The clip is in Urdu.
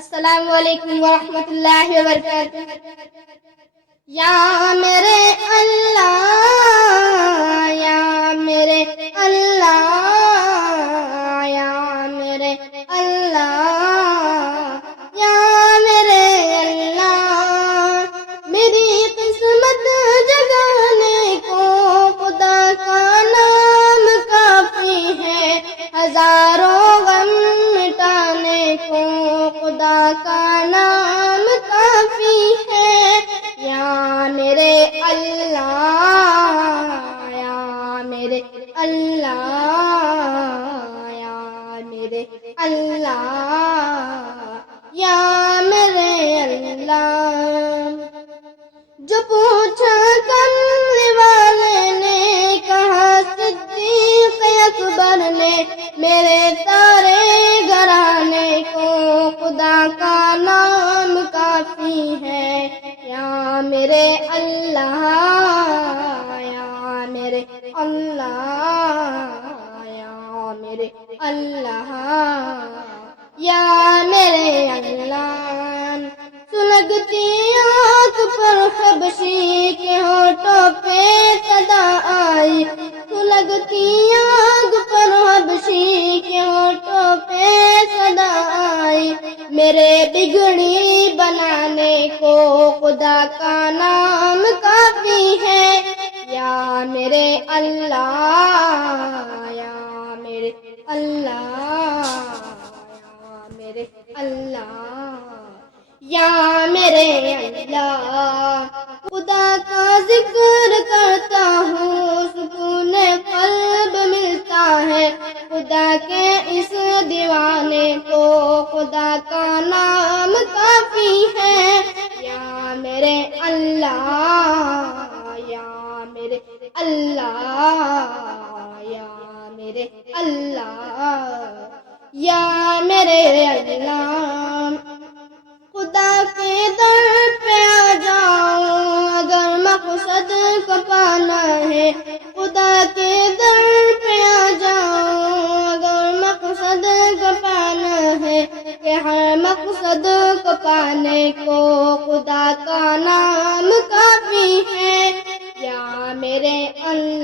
السلام علیکم ورحمۃ اللہ وبرکاتہ۔ یا میرے اللہ، یا میرے اللہ، یا میرے اللہ، یا میرے اللہ، میری قسمت جگانے کو خدا کا نام کافی ہے، ہزاروں غم مٹانے کو خدا کا نام کافی ہے۔ یا میرے اللہ، یا میرے اللہ، یا میرے اللہ، یا میرے اللہ۔ جو پوچھا کملی والے نے، کہا صدیق اکبر نے، میرے تارے گرانے کو خدا کا نام کافی ہے۔ یا میرے اللہ، یا میرے اللہ، یا میرے اللہ، یا میرے اللہ۔ سلگتی آنکھ پر حبشی کے ہونٹوں پہ صدا آئی، سلگتی آنکھ پر حبشی کے ہونٹوں پہ صدا آئی، میرے بگڑی بنانے کو خدا کا نام کافی ہے۔ یا میرے اللہ، یا میرے اللہ، یا میرے اللہ، یا میرے اللہ۔ خدا کا ذکر کرتا ہوں، سکون قلب ملتا ہے، خدا کے اس دیوانے کو خدا کا نام کافی ہے۔ یا میرے اللہ، یا میرے اللہ، یا میرے اللہ، یا میرے اللہ۔ خدا کے در پہ آ جاؤں اگر مقصد کو پانا ہے، خدا کے در پہ آ جاؤں اگر مقصد کو پانا ہے، کہ ہر مقصد کو پانے کو خدا کا نام کافی ہے۔ یا میرے اللہ۔